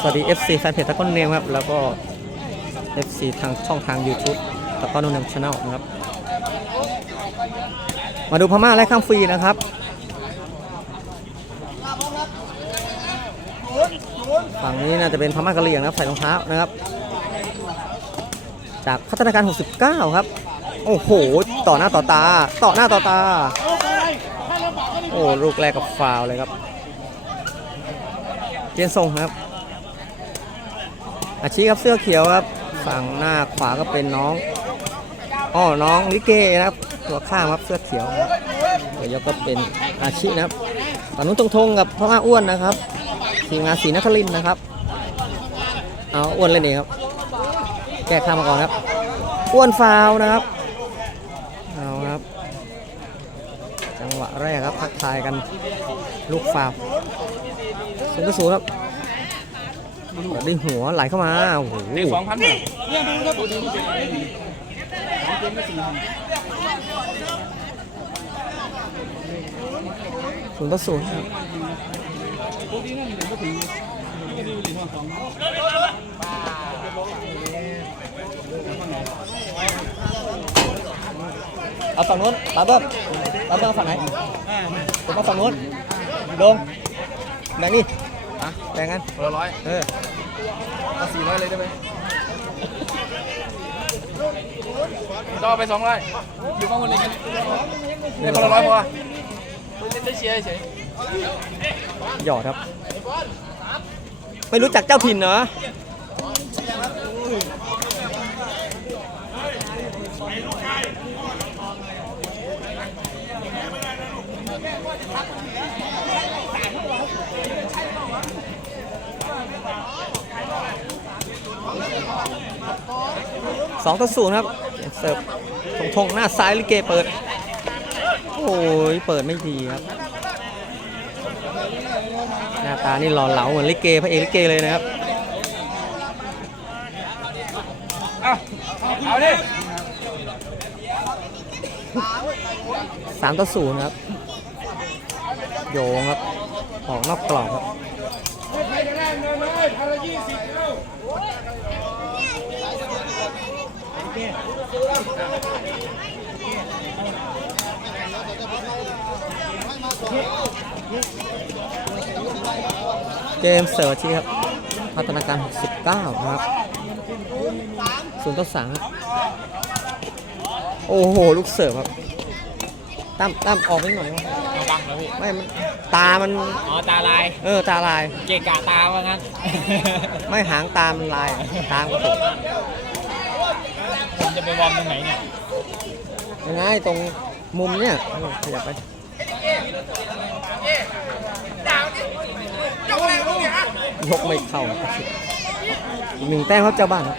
สวัสดี FC แฟนเพจตะก้อนเนมครับ แล้วก็ FC ทางช่องทาง YouTube ตะก้อนเนมชาแนลนะครับ มาดูพม่าไล่ข้ามฟรีนะครับฝั่งนี้น่าจะเป็นพม่ากะเหรี่ยงนะครับ ใส่รองเท้านะครับ จากพัฒนาการ 69 ครับ โอ้โห ต่อหน้าต่อตา ต่อหน้าต่อตา โอ้ลูกแรกกับฟาวเลยครับ เจียนทรงครับ อาชีครับเสื้อเขียวครับ ฝั่งหน้าขวาก็เป็นน้องอ๋อน้องลิเกนะครับ ตัวข้ามครับเสื้อเขียวครับเยวยกก็เป็นอาชีนะครับฝั่งนู้นตรงทงกับพ่อมาอ้วนนะครับทีมงานศรีนครินนะครับเอาอ้วนเล่นเองครับ แก้ข้ามมาก่อนครับ อ้วนฟาวนะครับ เอาครับ จัง หวะแรกครับ ทักทายกันลูกฟาวล์ศูนย์ต่อศูนย์ครับได้หัวไหลเข้ามาโอ้โหเด็กสองพันหนึ่งศูนย์ต่อศูนย์ครับเอาฝั่งนู้นปาเบิ้ มปาเบิ้มเอาฝั่งไหนผมเอาฝั่งนู้นโดมแบ่งนี่แบ่งกันคนละร้อยเออเอาสี่ร้อยเลยได้ไหมก็เอาไปสองร้อยอยู่ข้างบนเลยกันเล่นคนละร้อยพอเล่นได้เชียร์เฉยหยอดครับ ไม่รู้จักเจ้าถิ่นเหรอ สองต่อศูนย์ครับเสิร์ฟทงทงหน้าซ้ายลิเกเปิด โอ้ยเปิดไม่ดีครับ หน้าตานี่หล่อเหลาเหมือนลิเกพระเอกลิเกเลยนะครับเอาเอาดิสามต่อศูนย์ครับ โยงครับ ออกนอกกรอบครับ เกมเสิร์ฟที่ครับ พัฒนาการ 69นะครับศูนย์ต่อสามครับ โอ้โห ลูกเสิร์ฟครับตั้มตั้มออกไปหน่อยวะบังแล้วพี่ไม่มันตามัน อ๋อตาลายเออ ตาลาย เกะกะตาว่างั้น ไม่หางตามันลาย ตามนตกผมจะ ไปวอร์มตรงไหนเนี่ยยังไงตรงมุมเนี่ยขยับไปยกไม่เข้าอีกหนึ่งแต้มครับเจ้าบ้านครับ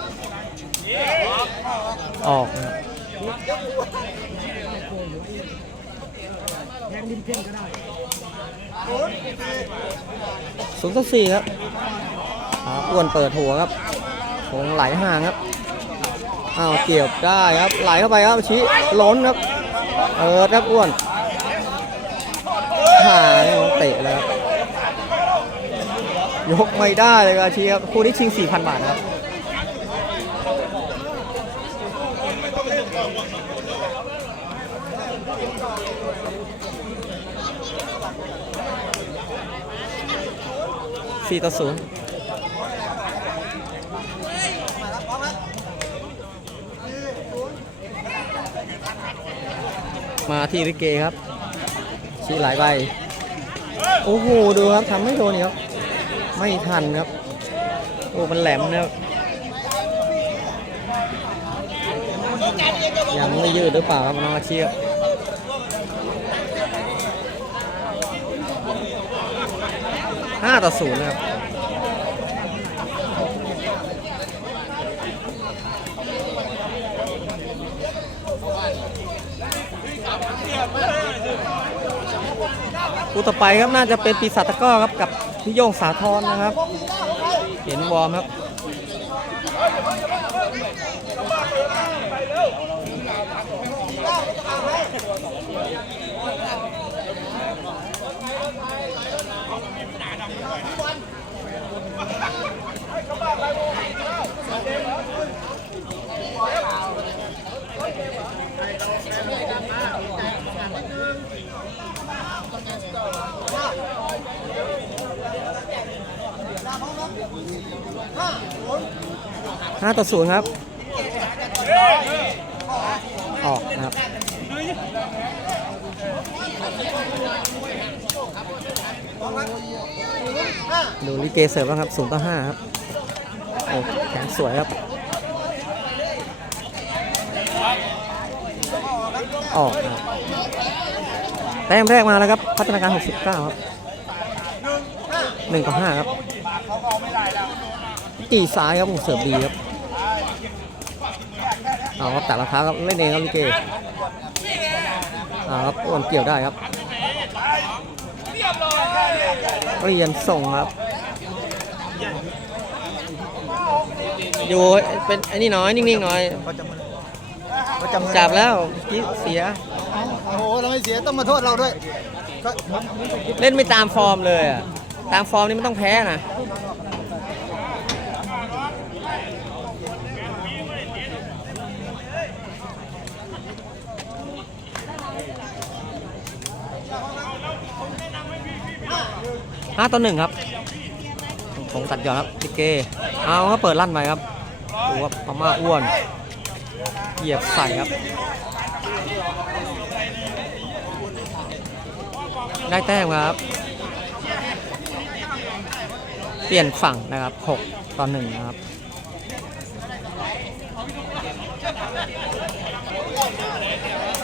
อกนะครับศูนย์ต่อสี่ครับอ้วนเปิดหัวครับคงไหลห่างครับ อ้าวเกี่ยวได้ครับ ไหลเข้าไปครับชี้ล้นครับเปิดครับอ้วนห่างเตะเลยครับยกไม่ได้เลยครับชี้ครับ คู่นี้ชิง 4,000 บาทครับ สี่ต่อศูนย์มาที่ริเกครับ ชี้หลายใบ โอ้โห ดูครับทำไม่โดนนี่ครับ ไม่ทันครับ โอ้ มันแหลมนะครับยังไม่ยืดหรือเปล่าครับน้องอาชีพ ห้าต่อศูนย์นะครับคู่ต่อไปครับน่าจะเป็นปีศาจตะก้อครับกับพี่โยงสาทรนะครับ เห็นวอร์มครับ ห้าต่อศูนย์ครับ ออกนะครับ ดูลิเกเสิร์ฟบ้างครับสูงต่อห้าครับโอ้แขนสวยครับ ออกนะครับแต้มแรกมาแล้วครับ พัฒนาการ 69 ครับ1ต่อ5ครับตีซ้ายครับผมเสิร์ฟดีครับเอาครับแต่ละเท้าครับเล่นเองครับลิเกเอาครับอ้วนเกี่ยวได้ครับ เรียนส่งครับ อยู่เป็นไอ้นี่น้อยนิ่งๆหน่อยเขาจำมือจับแล้วกิ๊เสีย โอ้โหเราไม่เสียต้องมาโทษเราด้วยก็เล่นไม่ตามฟอร์มเลยอะตามฟอร์มนี่มันต้องแพ้นะ ห้าต่อหนึ่งครับผมตัดยอดครับลิเกเอาก็เปิดลั่นไปครับดูว่าพม่าอ้วน เหยียบใส่ครับ ได้แต้มครับ เปลี่ยนฝั่งนะครับ6ต่อ1นะครับ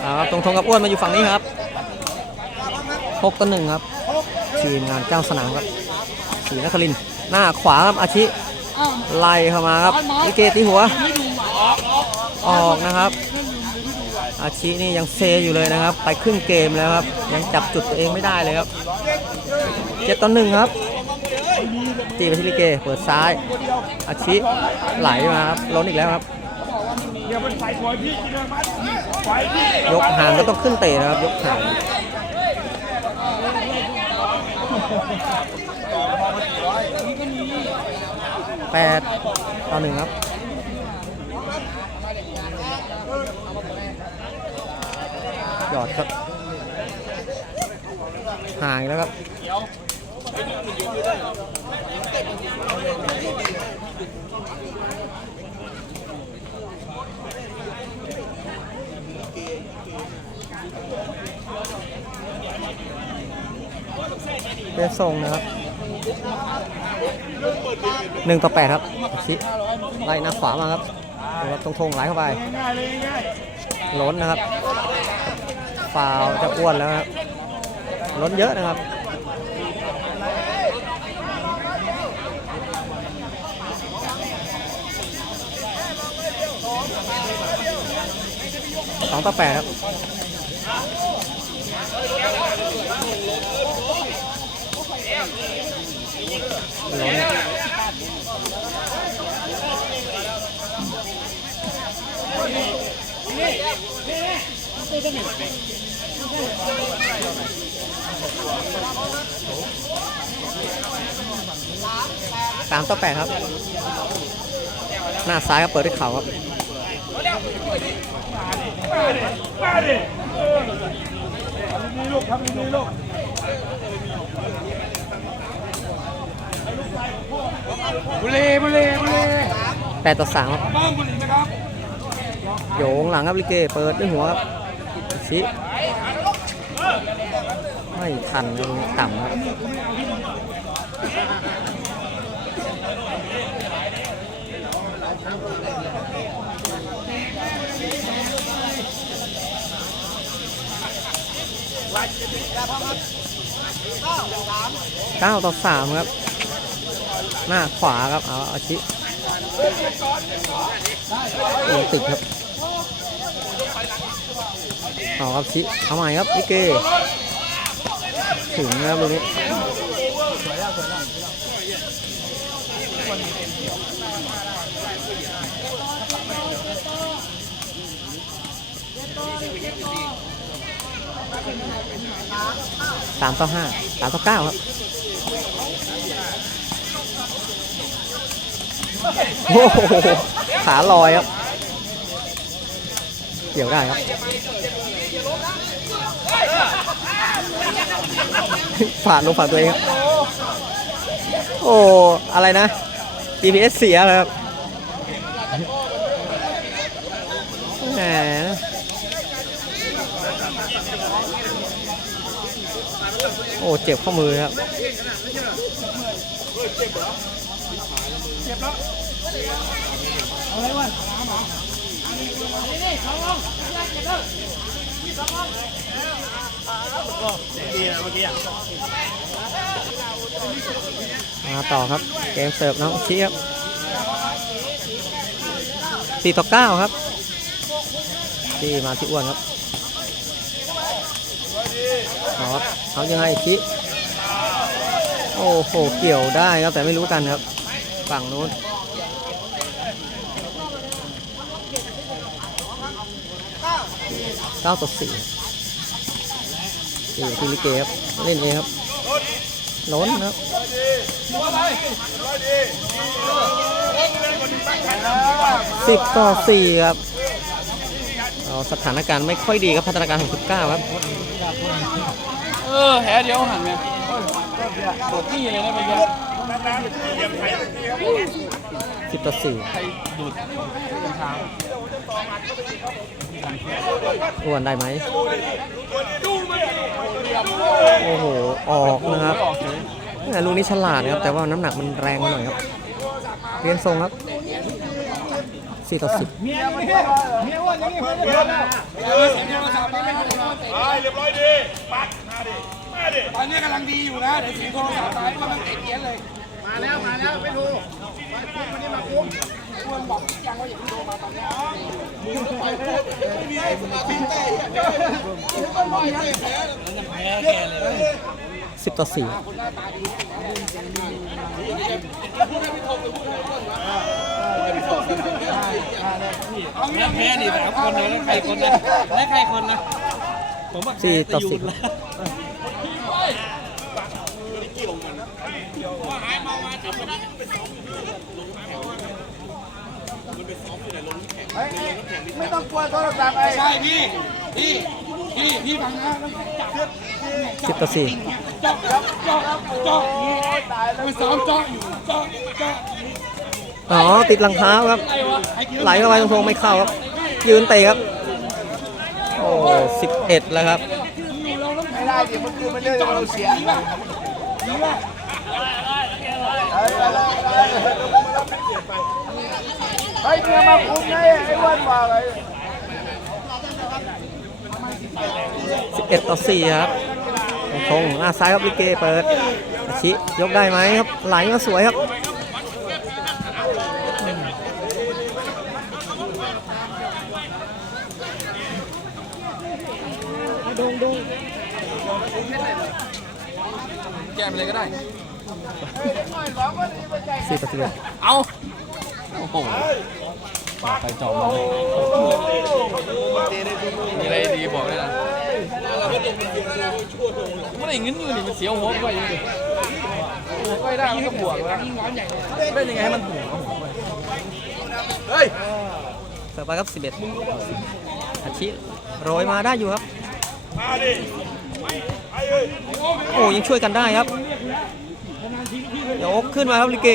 เอาครับตรงทงกับอ้วนมาอยู่ฝั่งนี้ครับ6ต่อ1ครับ ทีมงานเจ้าสนามครับสีนครินหน้าขวาครับอาชิไล่เข้ามาครับลิเกตีหัว ออกนะครับ อาชินี่ยังเซอยู่เลยนะครับ ไปครึ่งเกมแล้วครับ ยังจับจุดตัวเองไม่ได้เลยครับเจ็ดต่อหนึ่งครับตีไปที่ลิเกเปิดซ้าย อาชิไหลมาครับล้นอีกแล้วครับยกห่างก็ต้องขึ้นเตะนะครับยกห่าง แปดต่อหนึ่งครับหยอดครับห่างแล้วครับ เป็นทรงนะครับหนึ่งต่อแปดครับชิไล่หน้าขวามาครับครับตรงทงไหลเข้าไปล้นนะครับฟาวจะอ้วนแล้วครับล้นเยอะนะครับสองต่อแปดครับ สามต่อแปดครับ หน้าซ้ายครับเปิดด้วยเข่าครับบุ รีบุรีบุรีแปดต่อสามครับบ้างบุรีนะครับโยงหลังครับลิเกเปิดด้วยหัวครับชิไม่ทันนะต่ำครับเก้าต่อสามครับ หน้าขวาครับ เอาอาชิโอ้ติดครับ เอาครับชิเอาใหม่ครับลิเกถึงนะครับตรงนี้สามต่อห้าสามต่อเก้าครับ โอ้โหขาลอยครับ เกี่ยวได้ครับฝาดลงฝาดตัวเองครับ โอ้ อะไรนะ GPS เสียแล้วครับแหมโอ้ เจ็บข้อมือครับ มาต่อครับ เกมเสิร์ฟน้องชี้ครับสี่ต่อเก้าครับที่มาที่อ้วนครับเอาครับเขายังไงชี้ โอ้โห เกี่ยวได้ครับแต่ไม่รู้กันครับ ฝั่งนู้น เก้าต่อสี่สี่ทีลิเกครับเล่นเองครับล้นครับสิบต่อสี่ครับเอาสถานการณ์ไม่ค่อยดีครับพัฒนาการของ19ครับ เออแหเดียวหันไงโดดนี่เลยนะเมื่อกี้ สิบต่อสี่ใครดูดรองเท้าอ้วนได้ไหม โอ้โห ออกนะครับไม่ออกเฉยแหม่ลูกนี้ฉลาดนะครับ แต่ว่าน้ำหนักมันแรงไปหน่อยครับ เรียนทรงครับสี่ต่อสิบตอนนี้กำลังดีอยู่นะ เดี๋ยวถึงโทรศัพท์ไปว่ามันเตะเกียนเลยมา แล้วมาแล้วไม่ดูวันนี้มาคุ้มอ้วนบอกยังว่าอย่าเพิ่งโทรมาตอนนี้ไม่มีไอ้สมาธิเตะแพ้แกเลยสิบต่อสี่แล้วแพ้ดิสามคนเลยแล้วใครคนนะแล้วใครคนนะผมว่าสี่ต่อสิบแล้ว ต้องกลัวโทรศัพท์ไอ้ใช่พี่พี่พี่พี่ฟังนะสิบต่อสี่จอกจอกจอกจอกมันซ้อมจอกอยู่จอกจอกอ๋อติดหลังเท้าครับอะไรวะไอ้เกียไหลเข้าไปตรงๆไม่เข้าครับ ยืนเตะครับ โอ้สิบเอ็ดแล้วครับไม่ได้เดี๋ยวมันคือมันเรื่องเราเสีย ไอ้เมียมาคุมไงไอ้วันว่าไง11 ต่อ 4 ครับทงหน้าซ้ายครับลิเกเปิดอาชิยกได้ไหมครับ ไหลมาสวยครับดงดงแก้มเลยก็ได้ 4ต่อ11เอาโอ้โหไปจอมมามีอะไรดีบอกเลยนะไม่ได้เงินอยู่นี่มันเสียวหัวไปอยู่ดิหัวไปได้มันก็บวกแล้วเล่นยังไงให้มันบวกเฮ้ยเสิร์ฟไปครับ11อาชิโรยมาได้อยู่ครับโอ้ยังช่วยกันได้ครับ ยกขึ้นมาครับลิเก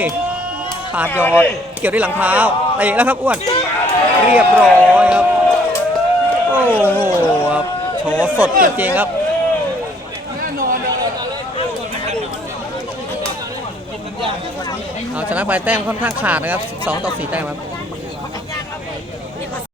ขาดยอดเกี่ยวด้วยหลังเท้าเตะแล้วครับอ้วนเรียบร้อยครับ โอ้โหครับโชว์สดจริงๆครับเอาชนะไปแต้มค่อนข้างขาดนะครับ 12 ต่อ 4 แต้มครับ